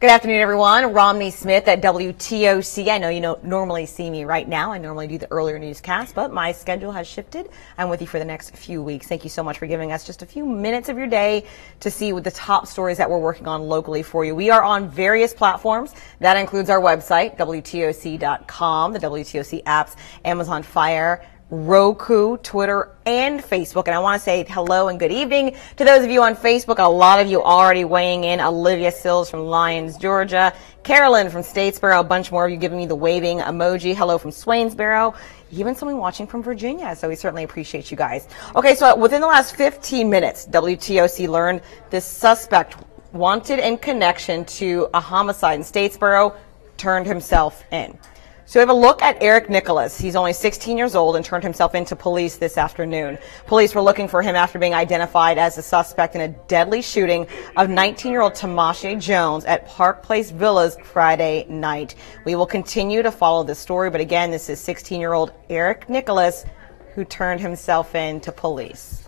Good afternoon, everyone. Romney Smith at WTOC. I know you don't normally see me right now. I normally do the earlier newscast, but my schedule has shifted. I'm with you for the next few weeks. Thank you so much for giving us just a few minutes of your day to see what the top stories that we're working on locally for you. We are on various platforms. That includes our website, WTOC.com, the WTOC apps, Amazon Fire, Roku, Twitter, and Facebook. And I want to say hello and good evening to those of you on Facebook. A lot of you already weighing in. Olivia Sills from Lyons, Georgia. Carolyn from Statesboro. A bunch more of you giving me the waving emoji. Hello from Swainsboro. Even someone watching from Virginia. So we certainly appreciate you guys. Okay, so within the last 15 minutes, WTOC learned this suspect wanted in connection to a homicide in Statesboro turned himself in. So we have a look at Eric Nicholas. He's only 16 years old and turned himself into police this afternoon. Police were looking for him after being identified as a suspect in a deadly shooting of 19-year-old Tamashe Jones at Park Place Villas Friday night. We will continue to follow this story, but again, this is 16-year-old Eric Nicholas who turned himself in to police.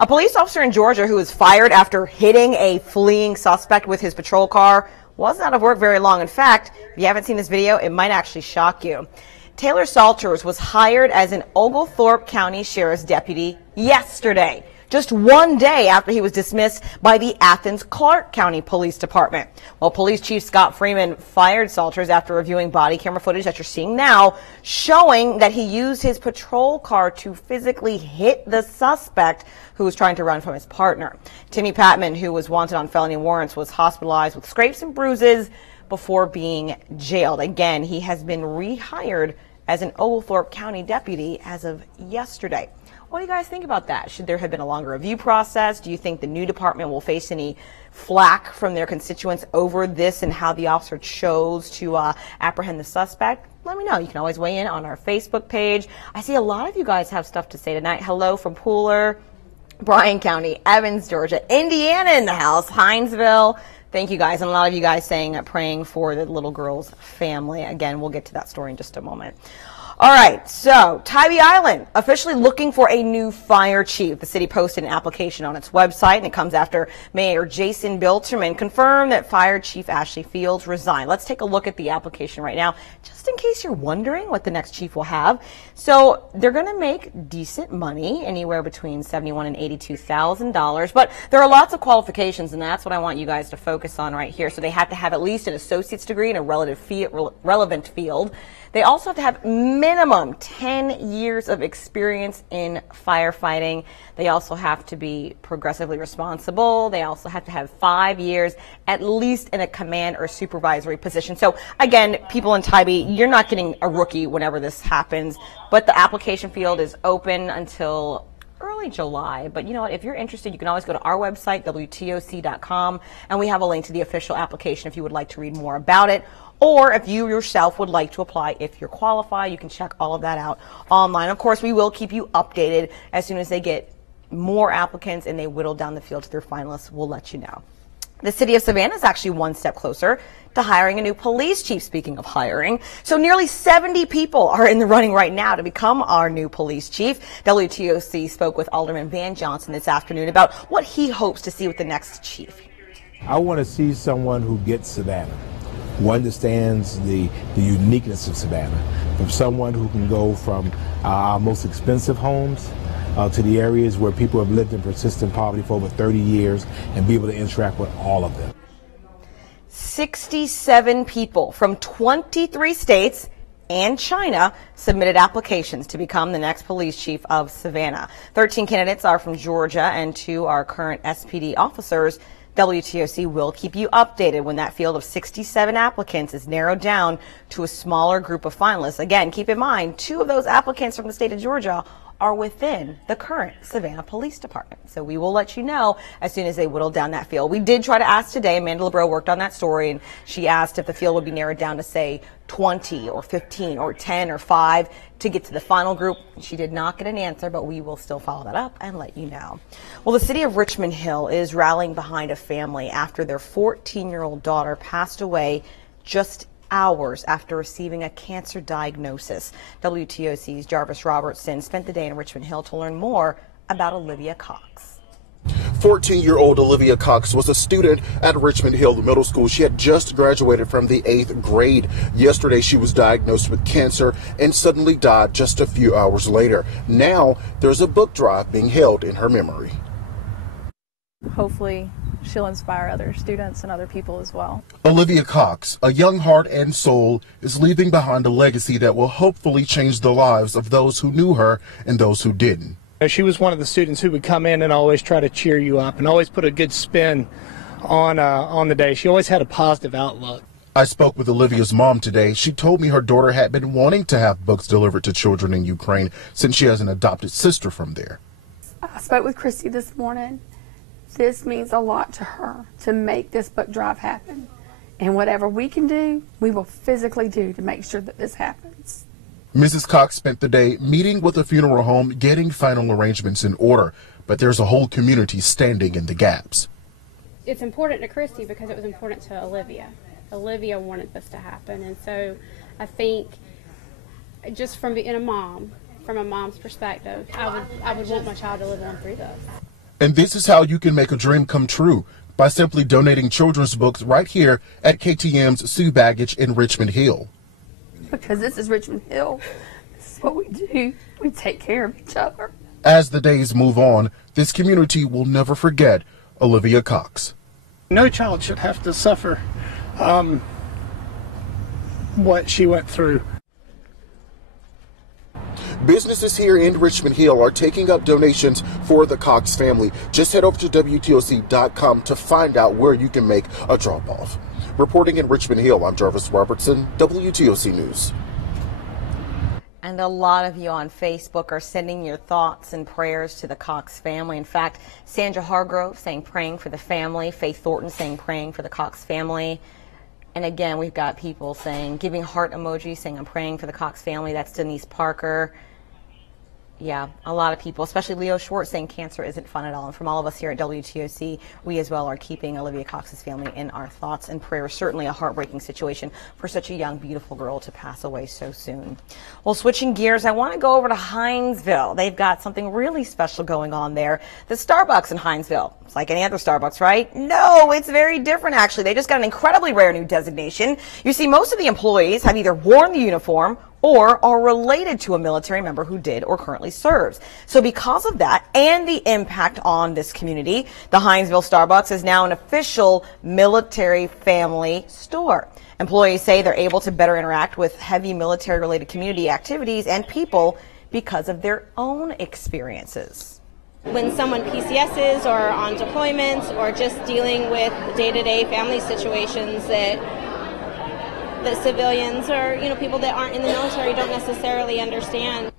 A police officer in Georgia who was fired after hitting a fleeing suspect with his patrol car wasn't out of work very long. In fact, if you haven't seen this video, it might actually shock you. Taylor Salters was hired as an Oglethorpe County Sheriff's deputy yesterday, just one day after he was dismissed by the Athens-Clarke County Police Department. Well, Police Chief Scott Freeman fired Salters after reviewing body camera footage that you're seeing now, showing that he used his patrol car to physically hit the suspect who was trying to run from his partner. Timmy Patman, who was wanted on felony warrants, was hospitalized with scrapes and bruises before being jailed. Again, he has been rehired as an Oglethorpe County deputy as of yesterday. What do you guys think about that? Should there have been a longer review process? Do you think the new department will face any flack from their constituents over this and how the officer chose to apprehend the suspect? Let me know. You can always weigh in on our Facebook page. I see a lot of you guys have stuff to say tonight. Hello from Pooler, Bryan County, Evans, Georgia, Indiana in the house, Hinesville. Thank you guys. And a lot of you guys saying praying for the little girl's family. Again, we'll get to that story in just a moment. All right, so Tybee Island officially looking for a new fire chief. The city posted an application on its website, and it comes after Mayor Jason Bilterman confirmed that Fire Chief Ashley Fields resigned. Let's take a look at the application right now, just in case you're wondering what the next chief will have. So they're going to make decent money, anywhere between $71,000 and $82,000, but there are lots of qualifications, and that's what I want you guys to focus on right here. So they have to have at least an associate's degree in a relevant field. They also have to have minimum 10 years of experience in firefighting. They also have to be progressively responsible. They also have to have 5 years at least in a command or supervisory position. So again, people in Tybee, you're not getting a rookie whenever this happens, but the application field is open until early July. But you know what, if you're interested, you can always go to our website, WTOC.com, and we have a link to the official application if you would like to read more about it. Or if you yourself would like to apply, if you're qualified, you can check all of that out online. Of course, we will keep you updated as soon as they get more applicants and they whittle down the field to their finalists. We'll let you know. The city of Savannah is actually one step closer to hiring a new police chief, speaking of hiring. So nearly 70 people are in the running right now to become our new police chief. WTOC spoke with Alderman Van Johnson this afternoon about what he hopes to see with the next chief. I want to see someone who gets Savannah, who understands the uniqueness of Savannah, from someone who can go from our most expensive homes to the areas where people have lived in persistent poverty for over 30 years and be able to interact with all of them. 67 people from 23 states and China submitted applications to become the next police chief of Savannah. 13 candidates are from Georgia and 2 are current SPD officers. WTOC will keep you updated when that field of 67 applicants is narrowed down to a smaller group of finalists. Again, keep in mind, 2 of those applicants from the state of Georgia are within the current Savannah Police Department. So we will let you know as soon as they whittle down that field. We did try to ask today, Amanda LeBreau worked on that story, and she asked if the field would be narrowed down to, say, 20 or 15 or 10 or 5 to get to the final group. She did not get an answer, but we will still follow that up and let you know. Well, the city of Richmond Hill is rallying behind a family after their 14-year-old daughter passed away just hours after receiving a cancer diagnosis. WTOC's Jarvis Robertson spent the day in Richmond Hill to learn more about Olivia Cox. 14-year-old Olivia Cox was a student at Richmond Hill Middle School. She had just graduated from the 8th grade. Yesterday, she was diagnosed with cancer and suddenly died just a few hours later. Now, there's a book drive being held in her memory. Hopefully, she'll inspire other students and other people as well. Olivia Cox, a young heart and soul, is leaving behind a legacy that will hopefully change the lives of those who knew her and those who didn't. She was one of the students who would come in and always try to cheer you up and always put a good spin on the day. She always had a positive outlook. I spoke with Olivia's mom today. She told me her daughter had been wanting to have books delivered to children in Ukraine since she has an adopted sister from there. I spoke with Christy this morning. This means a lot to her to make this book drive happen. And whatever we can do, we will physically do to make sure that this happens. Mrs. Cox spent the day meeting with the funeral home, getting final arrangements in order, but there's a whole community standing in the gaps. It's important to Christy because it was important to Olivia. Olivia wanted this to happen, and so I think just from being a mom, from a mom's perspective, I would want my child to live on through this. And this is how you can make a dream come true, by simply donating children's books right here at KTM's Sue Baggage in Richmond Hill. Because this is Richmond Hill. This is what we do. We take care of each other. As the days move on, this community will never forget Olivia Cox. No child should have to suffer what she went through. Businesses here in Richmond Hill are taking up donations for the Cox family. Just head over to WTOC.com to find out where you can make a drop-off. Reporting in Richmond Hill, I'm Jarvis Robertson, WTOC News. And a lot of you on Facebook are sending your thoughts and prayers to the Cox family. In fact, Sandra Hargrove saying praying for the family. Faith Thornton saying praying for the Cox family. And again, we've got people saying, giving heart emojis, saying I'm praying for the Cox family. That's Denise Parker. Yeah, a lot of people, especially Leo Schwartz, saying cancer isn't fun at all. And from all of us here at WTOC, we as well are keeping Olivia Cox's family in our thoughts and prayers. Certainly a heartbreaking situation for such a young, beautiful girl to pass away so soon. Well, switching gears, I want to go over to Hinesville. They've got something really special going on there. The Starbucks in Hinesville. It's like any other Starbucks, right? No, it's very different, actually. They just got an incredibly rare new designation. You see, most of the employees have either worn the uniform or are related to a military member who did or currently serves. So because of that and the impact on this community, the Hinesville Starbucks is now an official military family store. Employees say they're able to better interact with heavy military-related community activities and people because of their own experiences. When someone PCSs or on deployments or just dealing with day-to-day family situations that civilians or people that aren't in the military don't necessarily understand.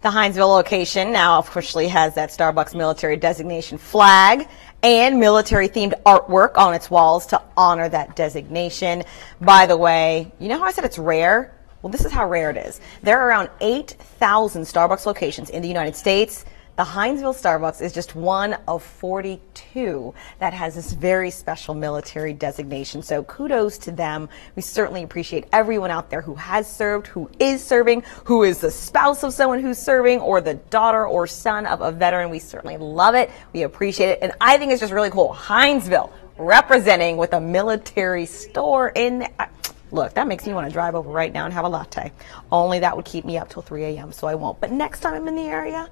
The Hinesville location now officially has that Starbucks military designation flag and military-themed artwork on its walls to honor that designation. By the way, you know how I said it's rare? Well, this is how rare it is. There are around 8,000 Starbucks locations in the United States. The Hinesville Starbucks is just one of 42 that has this very special military designation. So kudos to them. We certainly appreciate everyone out there who has served, who is serving, who is the spouse of someone who's serving, or the daughter or son of a veteran. We certainly love it. We appreciate it. And I think it's just really cool. Hinesville representing with a military store in there. Look, that makes me want to drive over right now and have a latte. Only that would keep me up till 3 a.m., so I won't. But next time I'm in the area,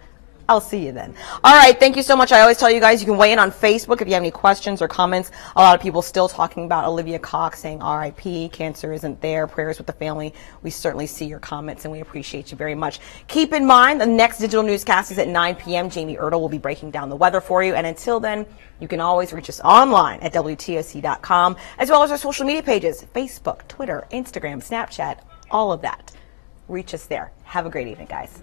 I'll see you then. All right, thank you so much. I always tell you guys you can weigh in on Facebook if you have any questions or comments. A lot of people still talking about Olivia Cox, saying RIP, cancer isn't there, prayers with the family. We certainly see your comments and we appreciate you very much. Keep in mind, the next digital newscast is at 9 p.m. Jamie Erdahl will be breaking down the weather for you. And until then, you can always reach us online at WTOC.com, as well as our social media pages, Facebook, Twitter, Instagram, Snapchat, all of that. Reach us there. Have a great evening, guys.